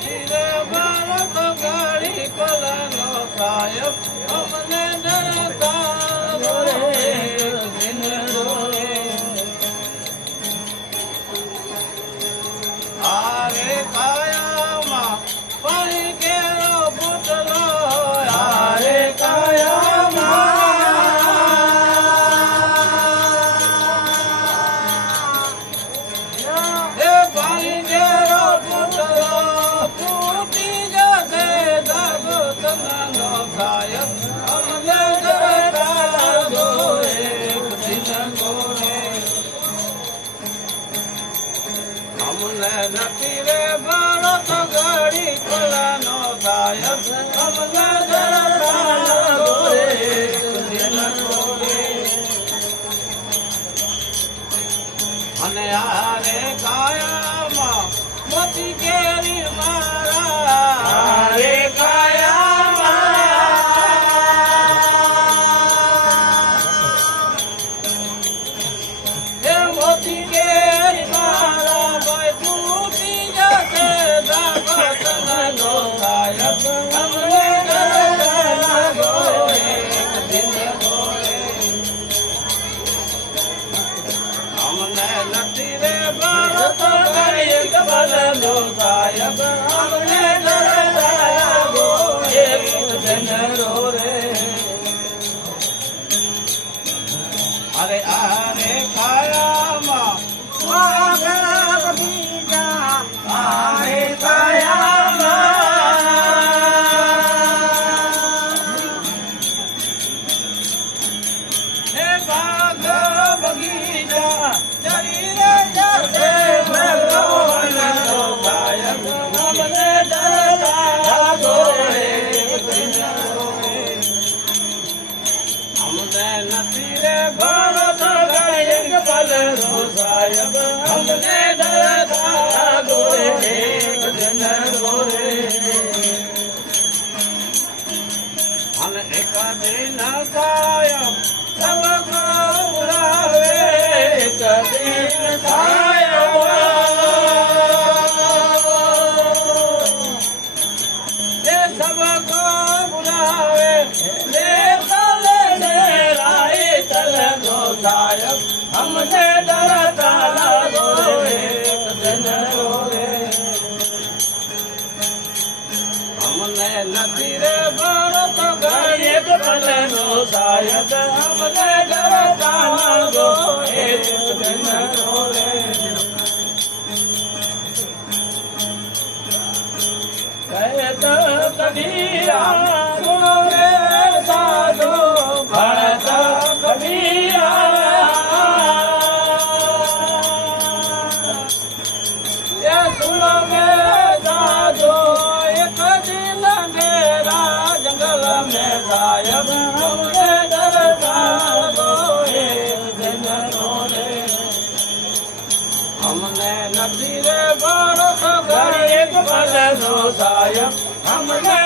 નથી રે ભારત ગાડી કલાનો સાહેબ અમને ડરતા દોરે દિન દોરે આરે કાયામાં પાણી કેરો પૂતલો આરે કાયામાં એ પાણી કેરો પૂતલો તૂટી જશે જાગો તમારો સાહેબ અમને ડરતા દોરે દિન દોરે અમને નથી રે ભારત ગાડી કલાનો સાહેબ અમને ડરતા દોરે દિન દોરે અને આરે કાયામાં મોતી કેરી મારા આરે કાયામાં એ મોતી કેરી મારા ભાઈ તૂટી જશે જાગો તનનો સાહેબ અમને ડરતા દોરે દિન દોરે અમને નથી રે ભારત ગાડી કલાનો સાહેબ અમને ડરતા દોરે દિન દોરે અરે આરે કાયામાં વાગડા બગીચા આરે કાયામાં હે બાગ બગીચા ચરી રે જશે ભગવાનનો સાહેબ અમને ડરતા દોરે દિન દોરે અમને નથી રે ભારત ગાડી કલાનો સાહેબ અમને ડરતા દોરે દિન દોરે અને એક દિન સાહેબ સબકો ઉડાવે એક દિન સાહેબ એ સબકો ઉડાવે લે તલે રાય તલનો સાહેબ અમને ડરતા દોરે દિન દોરે અમને નથી રે ભારત ગાડી કલાનો સાહેબ અમને ડરતા દોરે દિન દોરે કહેત કબીરા સુનો રે સાધો ભણત કબીરા એ સુનો રે સાધો એક દિન મેરા જંગલ में સાહેબ અમને ડરતા દોરે દિન દોરે અમને નથી રે ભારત ગાડી કલાનો સાહેબ અમને